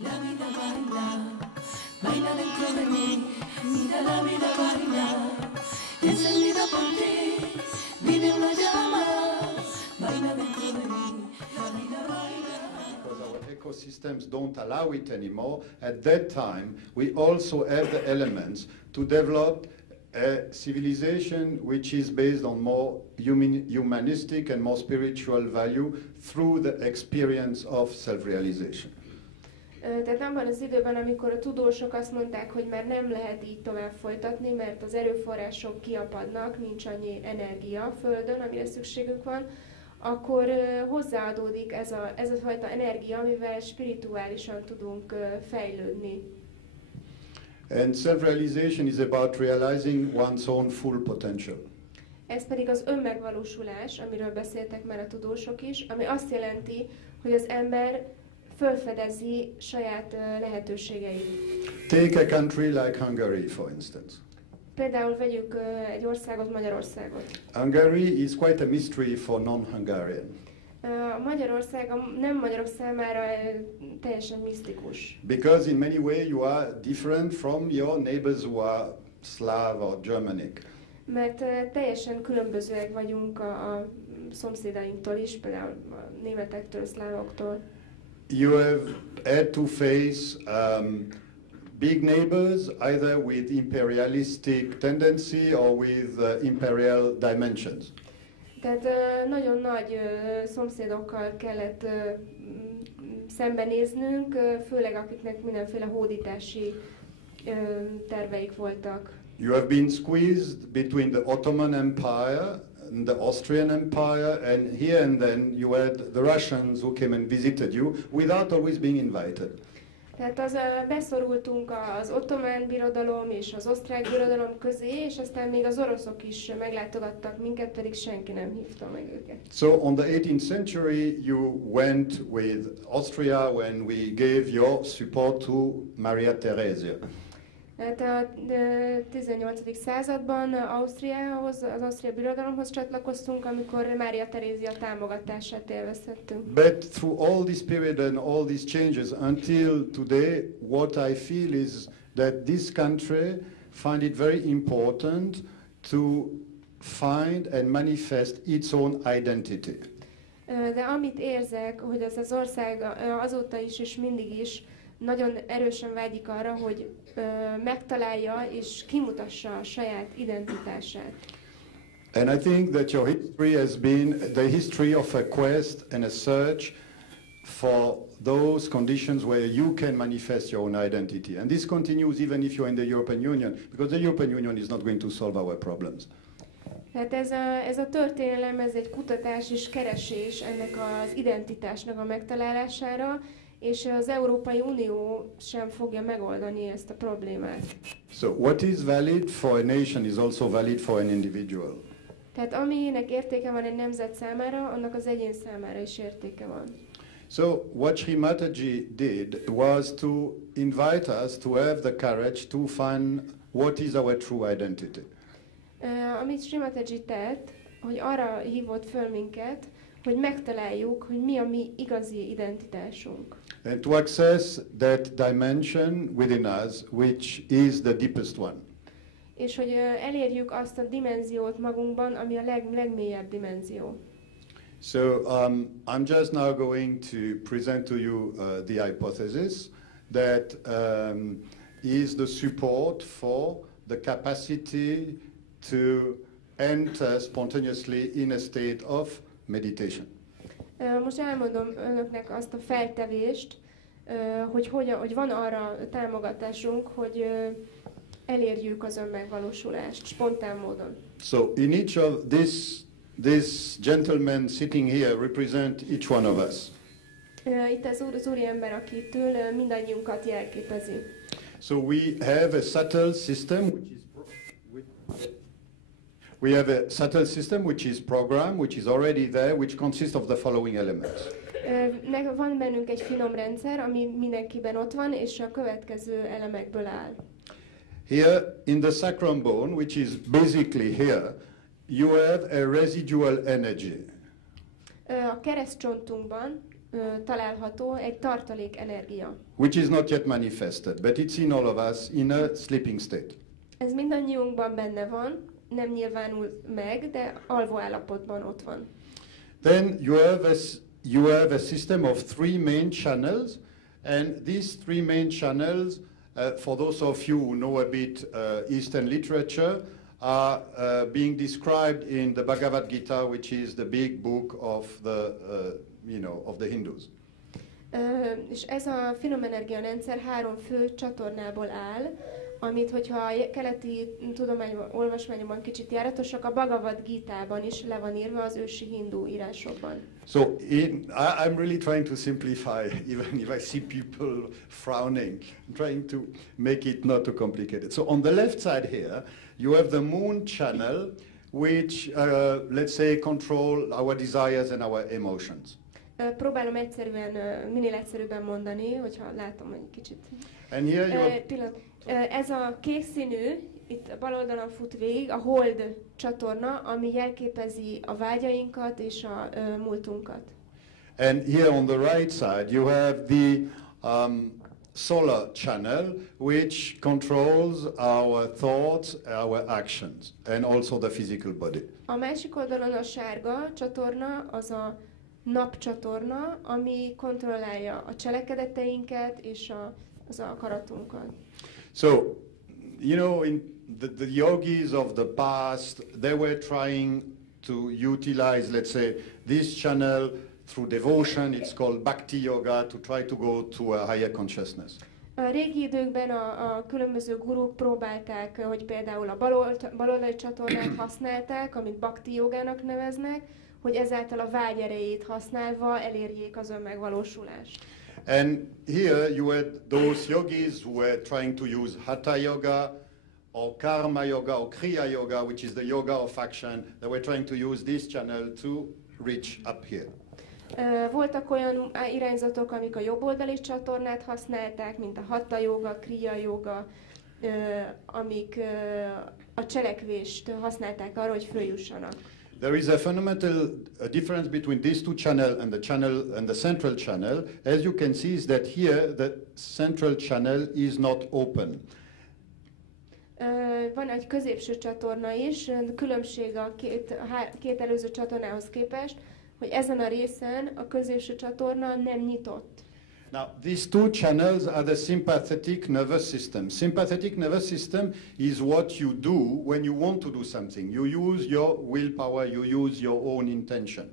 La vida baila, baila dentro de mí. Mira la vida baila, encendida por ti. Vive una llama, baila dentro de mí. La vida baila. Because our ecosystems don't allow it anymore, at that time we also have the elements to develop a civilization which is based on more humanistic and more spiritual value through the experience of self-realization. Tehát abban az időben, amikor a tudósok azt mondták, hogy már nem lehet így tovább folytatni, mert az erőforrások kiapadnak, nincs annyi energia a Földön, amire szükségünk van, akkor hozzáadódik ez a fajta energia, amivel spirituálisan tudunk fejlődni. And self-realization is about realizing one's own full potential. Ez pedig az önmegvalósulás, amiről beszéltek már a tudósok is, ami azt jelenti, hogy az ember felfedezi saját lehetőségeit. Take a country like Hungary, for instance. Például vegyük egy országot, Magyarországot. Hungary is quite a mystery for non-Hungarian. Magyarország a nem magyarok számára teljesen misztikus. Because in many ways you are different from your neighbors who are Slav or Germanic. Mert teljesen különbözőek vagyunk a szomszédainktól is, például a németektől, a szlávoktól. You have had to face big neighbors, either with imperialistic tendency or with imperial dimensions. Tehát nagyon nagy szomszédokkal kellett szembenéznünk, főleg akiknek mindenféle hódítási terveik voltak. You have been squeezed between the Ottoman Empire and the Austrian Empire, and here and then you had the Russians who came and visited you without always being invited. Tehát beszorultunk az ottomán birodalom és az osztrák birodalom közé, és aztán még az oroszok is meglátogattak minket, pedig senki nem hívta meg őket. So on the 18th century you went with Austria when we gave your support to Maria Theresia. Tehát a 18. században Ausztriához, az Ausztria birodalomhoz csatlakoztunk, amikor Mária Terézia támogatását élvezhettünk. But through all this period and all these changes until today, what I feel is that this country find it very important to find and manifest its own identity. De amit érzek, hogy az az ország azóta is és mindig is nagyon erősen vágyik arra, hogy megtalálja és kimutassa a saját identitását. And I think that your history has been the history of a quest and a search for those conditions where you can manifest your own identity. And this continues even if you're in the European Union, because the European Union is not going to solve our problems. Tehát ez a történelem, ez egy kutatás és keresés ennek az identitásnak a megtalálására, és az Európai Unió sem fogja megoldani ezt a problémát. So what is valid for a nation is also valid for an individual. Tehát aminek értéke van egy nemzet számára, annak az egyén számára is értéke van. So what Sri Mataji did was to invite us to have the courage to find what is our true identity. Amit Sri Mataji tett, hogy arra hívott föl minket, hogy megtaláljuk, hogy mi a mi igazi identitásunk. And to access that dimension within us, which is the deepest one. És hogy elérjük azt a dimenziót magunkban, ami a legmélyebb dimenzió. So I'm just now going to present to you the hypothesis that is the support for the capacity to enter spontaneously in a state of meditation. Most elmondom önöknek azt a feltevést, hogy van arra támogatásunk, hogy elérjük az önmegvalósulást spontán módon. So in each of this gentleman sitting here represent each one of us. Itt az úriember, aki itt ül, mindannyiunkat jelképezi. So we have a subtle system which is programmed, which is already there, which consists of the following elements. Van bennünk egy finom rendszer, ami mindenkiben ott van, és a következő elemekből áll. Here in the sacrum bone, which is basically here, you have a residual energy. A keresztcsontunkban található egy tartalék energia. which is not yet manifested, but it's in all of us in a sleeping state. Ez mindannyiunkban benne van, nem nyilvánul meg, de alvó állapotban ott van. Then you have a system of three main channels, and these three main channels, for those of you who know a bit Eastern literature, are being described in the Bhagavad Gita, which is the big book of the Hindus. És ez a finomenergia rendszer három fő csatornából áll, amit, hogyha a keleti olvasmányokban kicsit járatosak, a Bhagavad Gitában is le van írva az ősi hindu írásokban. So I'm really trying to simplify, even if I see people frowning. I'm trying to make it not too complicated. So on the left side here, you have the moon channel, which, let's say, control our desires and our emotions. Próbálom minél egyszerűbben mondani, hogyha látom, hogy kicsit. And here you have... Ez a kék színű, itt a bal oldalon fut végig, a hold csatorna, ami jelképezi a vágyainkat és a múltunkat. And here on the right side, you have the solar channel, which controls our thoughts, our actions, and also the physical body. A másik oldalon a sárga csatorna, az a napcsatorna, ami kontrollálja a cselekedeteinket és az akaratunkat. So, you know, in the yogis of the past, they were trying to utilize, let's say, this channel through devotion. It's called bhakti yoga, to try to go to a higher consciousness. A régi időkben a különböző guruk próbálták, hogy például a baloldali csatornát használták, amit bhakti jogának neveznek, hogy ezáltal a vágy erejét használva elérjék az önmegvalósulást. And here you had those yogis who were trying to use hatha yoga or karma yoga or kriya yoga, which is the yoga of action. They were trying to use this channel to reach up here. Voltak olyan irányzatok, amik a jobboldali csatornát használták, mint a hatha yoga, kriya yoga, amik a cselekvést használták arra, hogy följussanak. There is a fundamental difference between these two channels and the central channel. As you can see, is that here the central channel is not open. Van egy középső csatorna is, különbség a két előző csatornához képest, hogy ezen a részen a középső csatorna nem nyitott. Now, these two channels are the sympathetic nervous system. Sympathetic nervous system is what you do when you want to do something. You use your willpower, you use your own intention.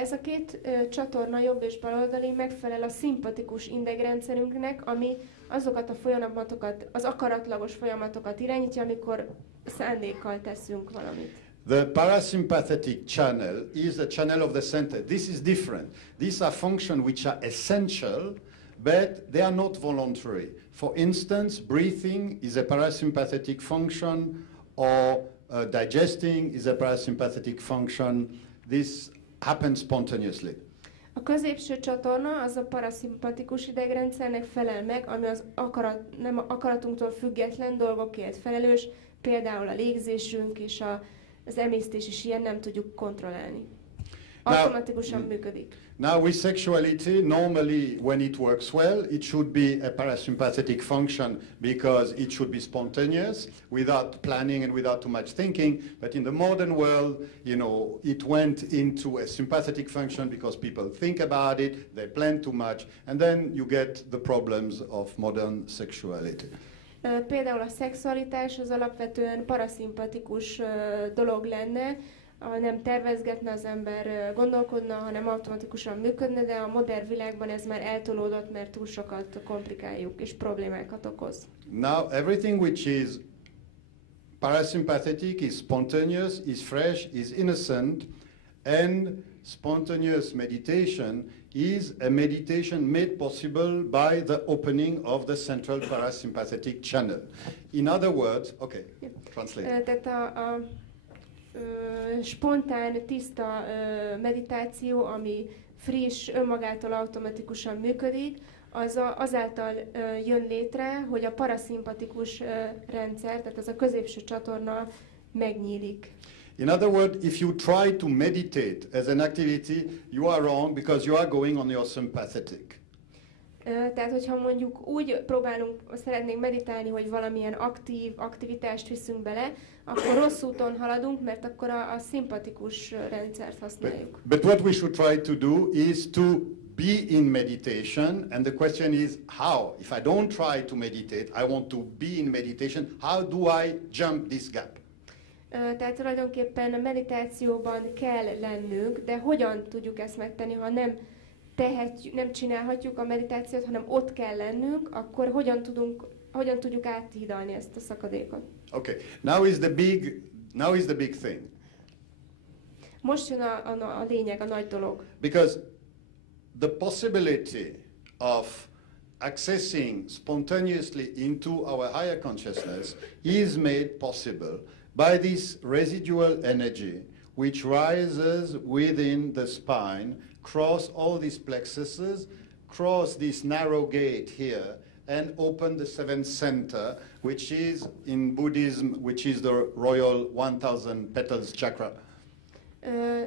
Ez a két csatorna, jobb és baloldali, megfelel a szimpatikus idegrendszerünknek, ami azokat a folyamatokat, az akaratlagos folyamatokat irányítja, amikor szándékkal teszünk valamit. The parasympathetic channel is the channel of the center. This is different. These are functions which are essential, but they are not voluntary. For instance, breathing is a parasympathetic function, or digesting is a parasympathetic function. This happens spontaneously. A középső csatorna az a paraszimpatikus idegrendszernek felel meg, ami az nem akaratunktól független dolgokért felelős, például a légzésünk és az emésztés is ilyen, nem tudjuk kontrollálni. Automatikusan működik. Now with sexuality, normally when it works well, it should be a parasympathetic function because it should be spontaneous, without planning and without too much thinking. But in the modern world, you know, it went into a sympathetic function because people think about it, they plan too much, and then you get the problems of modern sexuality. Például a szexualitás az alapvetően paraszimpatikus dolog lenne, nem tervezgetne az ember, gondolkodna, hanem automatikusan működne, de a modern világban ez már eltolódott, mert túl sokat komplikáljuk és problémákat okoz. Now everything which is parasympathetic is spontaneous, is fresh, is innocent, and spontaneous meditation is a meditation made possible by the opening of the central parasympathetic channel. In other words, okay, translate. Tehát a spontán, tiszta meditáció, ami friss, önmagától automatikusan működik, az azáltal jön létre, hogy a paraszimpatikus rendszer, tehát az a középső csatorna megnyílik. In other words, if you try to meditate as an activity, you are wrong because you are going on your sympathetic. Tehát, hogyha mondjuk úgy szeretnénk meditálni, hogy valamilyen aktivitást viszünk bele, akkor rossz úton haladunk, mert akkor a szimpatikus rendszert használjuk. But what we should try to do is to be in meditation, and the question is how? If I don't try to meditate, I want to be in meditation, how do I jump this gap? Tehát tulajdonképpen a meditációban kell lennünk, de hogyan tudjuk ezt megtenni, ha nem csinálhatjuk a meditációt, hanem ott kell lennünk, akkor hogyan tudjuk áthidalni ezt a szakadékot? Okay. Now is the big thing. Most jön a lényeg, a nagy dolog. Because the possibility of accessing spontaneously into our higher consciousness is made possible by this residual energy which rises within the spine, cross all these plexuses, cross this narrow gate here, and open the seventh center, which is in Buddhism, which is the royal 1000 petals chakra.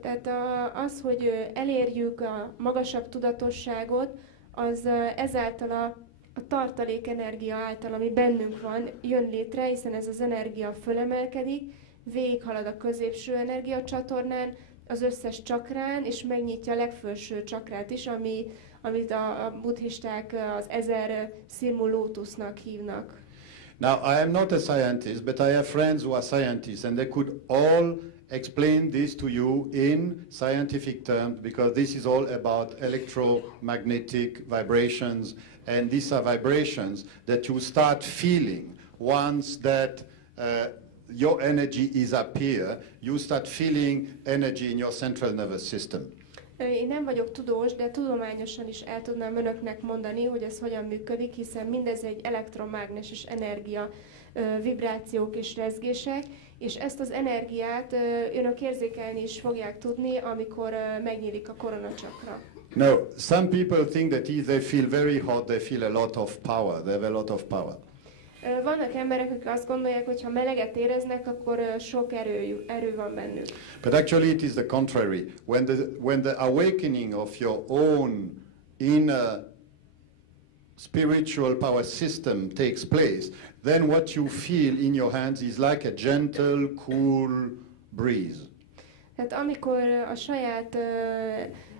Tehát az, hogy elérjük a magasabb tudatosságot, az ezáltal a tartalékenergia által, ami bennünk van, jön létre, hiszen ez az energia fölemelkedik, végighalad a középső energiacsatornán, az összes csakrán, és megnyitja a legfelső csakrát is, amit a buddhisták az 1000 szirmú lótusznak hívnak. Now, I am not a scientist, but I have friends who are scientists, and they could all explain this to you in scientific terms, because this is all about electromagnetic vibrations, and these are vibrations that you start feeling once that your energy is up here, you start feeling energy in your central nervous system. Én nem vagyok tudós, de tudományosan is el tudnám önöknek mondani, hogy ez hogyan működik, hiszen mindez egy elektromágneses energia, vibrációk és rezgések, és ezt az energiát önök érzékelni is fogják tudni, amikor megnyílik a koronacsakra. No, some people think that if they feel very hot, they feel a lot of power, they have a lot of power. Vannak emberek, akik azt gondolják, hogy ha meleget éreznek, akkor sok erő van bennük. But actually it is the contrary. When the awakening of your own inner spiritual power system takes place, then what you feel in your hands is like a gentle, cool breeze. Tehát amikor a saját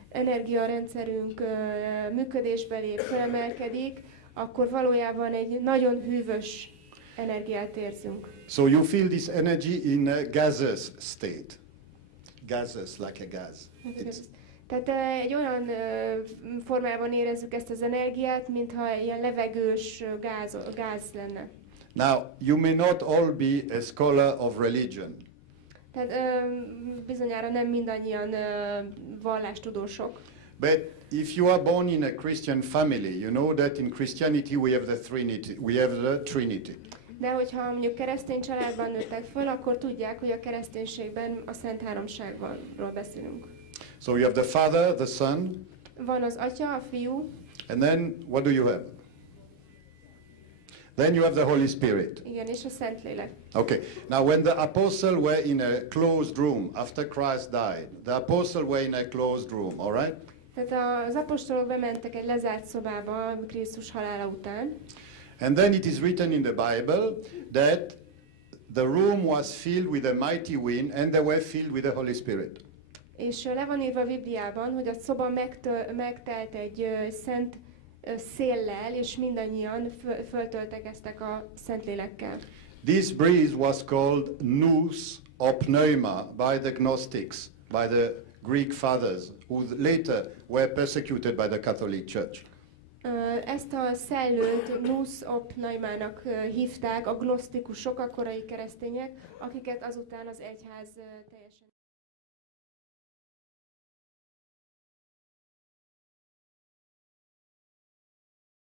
energiarendszerünk működésbe lép, felemelkedik, akkor valójában egy nagyon hűvös energiát érzünk. So you feel this energy in a gaseous state. Gaseous, like a gas. Tehát egy olyan formában érezzük ezt az energiát, mintha ilyen levegős gáz lenne. Now, you may not all be a scholar of religion. Tehát bizonyára nem mindannyian vallástudósok. But if you are born in a Christian family, you know that in Christianity we have the Trinity. De hogyha mondjuk keresztény családban nőttek föl, akkor tudják, hogy a kereszténységben a Szent Háromságról beszélünk. So you have the Father, the Son. Van az Atya, a Fiú. And then what do you have? Then you have the Holy Spirit. Igen, és a Szentlélek. Okay. Now when the apostles were in a closed room after Christ died, the apostles were in a closed room, all right? Tehát az apostolok bementek egy lezárt szobába Krisztus halála után. And then it is written in the Bible that the room was filled with a mighty wind and they were filled with the Holy Spirit. És le van írva a Bibliában, hogy a szoba megtelt egy szent széllel, és mindannyian föltöltekeztek a Szentlélekkel. This breeze was called nous opneuma by the Gnostics, by the Greek fathers, who later were persecuted by the Catholic Church. Ezt a szellőt nous opneimának hívták a gnosztikusok, a korai keresztények, akiket azután az egyház teljesen